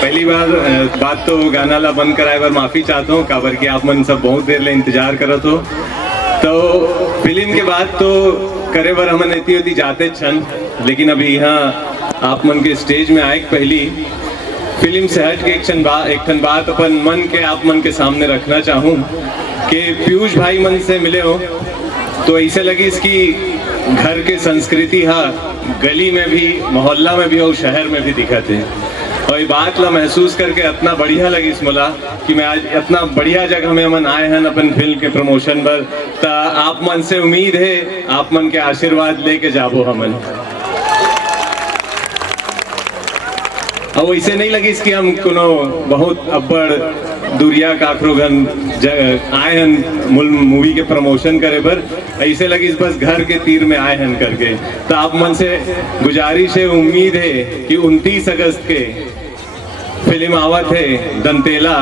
पहली बार बात तो गाना ला बंद कराए बार माफी चाहता हूँ काबर कि आप मन सब बहुत देर ले इंतजार करत हो। तो फिल्म के बाद तो करे बार हमन इतनी होती जाते छन, लेकिन अभी यहाँ आप मन के स्टेज में आए पहली फिल्म से हट के एक ठन बात अपन मन के आप मन के सामने रखना चाहूँ कि पीयूष भाई मन से मिले हो तो ऐसे लगी इसकी घर के संस्कृति हा गली में भी, मोहल्ला में भी और शहर में भी दिखत है। और ये बात ला महसूस करके इतना बढ़िया लगी इस मला कि मैं आज इतना बढ़िया जगह में मन आए हैं अपन फिल्म के प्रमोशन पर। तो आप मन से उम्मीद है आप मन के आशीर्वाद लेके जाबो हमन। अब वैसे नहीं लगी कि हम कोनो बहुत अब्बड़ दूरिया काखरोगन आए हैं मूवी के प्रमोशन करे पर, ऐसे लगी बस घर के तीर में आए हैं करके। तो आप मन से गुजारिश है, उम्मीद है कि 29 अगस्त के फिल्म आवत है दंतेला,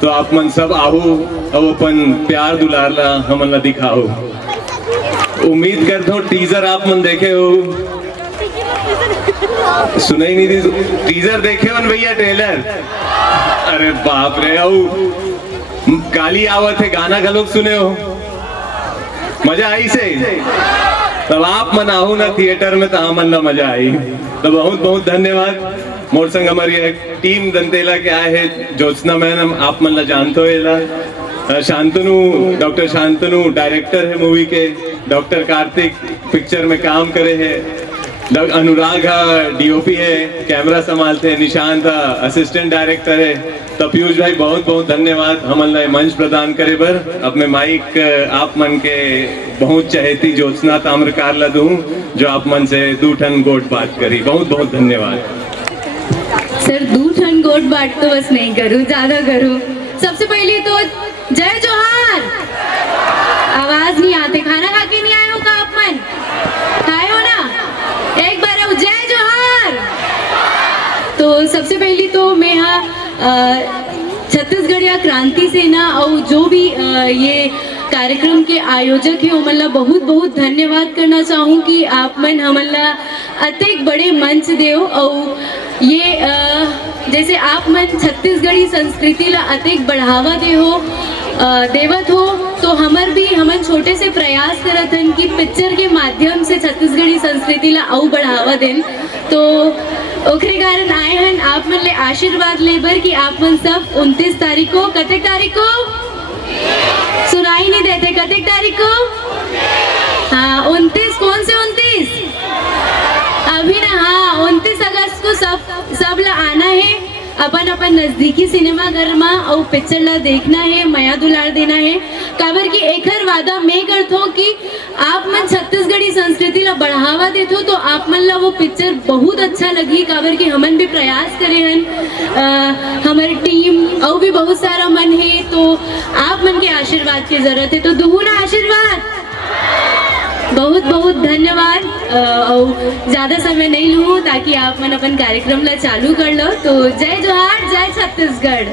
तो आप मन सब आहू और अपन प्यार दुलार ला हमन ला दिखाओ। उम्मीद करता हूँ टीजर आप मन देखे हो, सुनाई नहीं दी टीजर देखे हो भैया ट्रेलर? अरे बाप रे, गाली आवत है, गाना का लोग सुने हो, मजा आई से? तब आप मन आहू ना थिएटर में तो हमन ना मजा आई। तो बहुत बहुत धन्यवाद। मोर संग हमारी एक टीम दंतेला के आए हैं, ज्योत्सना मैम आप मन ला जानते हो, शांतनु डॉक्टर शांतनु डायरेक्टर है मूवी के, डॉक्टर कार्तिक पिक्चर में काम करे है, अनुराग डीओपी है, कैमरा संभालते हैं, निशांत असिस्टेंट डायरेक्टर है। तो पीयूष भाई बहुत बहुत धन्यवाद हमन ला मंच प्रदान करे बर। अब मैं माइक आप मन के बहुत चहेती ज्योत्सना ताम्रकार ला दूं जो आप मन से 2 ठन गोट बात करी। बहुत बहुत धन्यवाद सर। 2 ठन गोट बात तो बस नहीं करूं, ज्यादा करूं। सबसे पहले तो जय जोहार। आवाज नहीं आते, खाना खा के नहीं आए हो का आप मन? खाए हो ना? एक बार आओ, जय जोहार। तो सबसे पहले तो मैं छत्तीसगढ़िया क्रांति सेना और जो भी ये कार्यक्रम के आयोजक है उमन बहुत बहुत धन्यवाद करना चाहूँ कि आप मन हमन ला अतेक बड़े मंच देव। और ये जैसे आप मन छत्तीसगढ़ी संस्कृति ला अतेक बढ़ावा देवत हो, तो हमन छोटे से प्रयास करत हन कि पिक्चर के माध्यम से छत्तीसगढ़ी संस्कृति ला और बढ़ावा देन। तो ओखरे कारण आए हन आप मन ले आशीर्वाद लेबर कि आप मन सब 29 तारीख को, कतेक तारीख को सुनाई नहीं देते, कतेक तारीख को? हाँ 29, कौन से 29? अभी ना, हाँ 29 अगस्त को सब ला आना है अपन नजदीकी सिनेमा घर में और पिक्चर ला देखना है, माया दुलार देना है। काबर की एकर वादा मैं करता हूँ कि आप मन छत्तीसगढ़ी संस्कृति ला बढ़ावा देते हो तो आप मन ला वो पिक्चर बहुत अच्छा लगी। काबर की हमन भी प्रयास करे हन, हमारी टीम और भी बहुत सारा मन है, तो आप मन के आशीर्वाद की जरूरत है। तो दुगुना आशीर्वाद, बहुत बहुत धन्यवाद। और ज्यादा समय नहीं लूँ ताकि आप मन अपन कार्यक्रम ला चालू कर लो। तो जय जोहार, जय छत्तीसगढ़।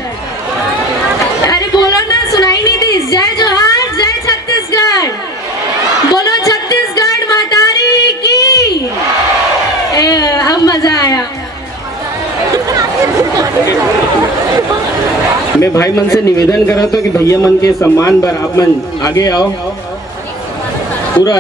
अरे बोलो ना, सुनाई नहीं दी? जय जोहार, जय छत्तीसगढ़। बोलो छत्तीसगढ़ मातारी की। अब मजा आया। मैं भाई मन से निवेदन कर रहा था कि भैया मन के सम्मान पर आप मन आगे आओ। पूरा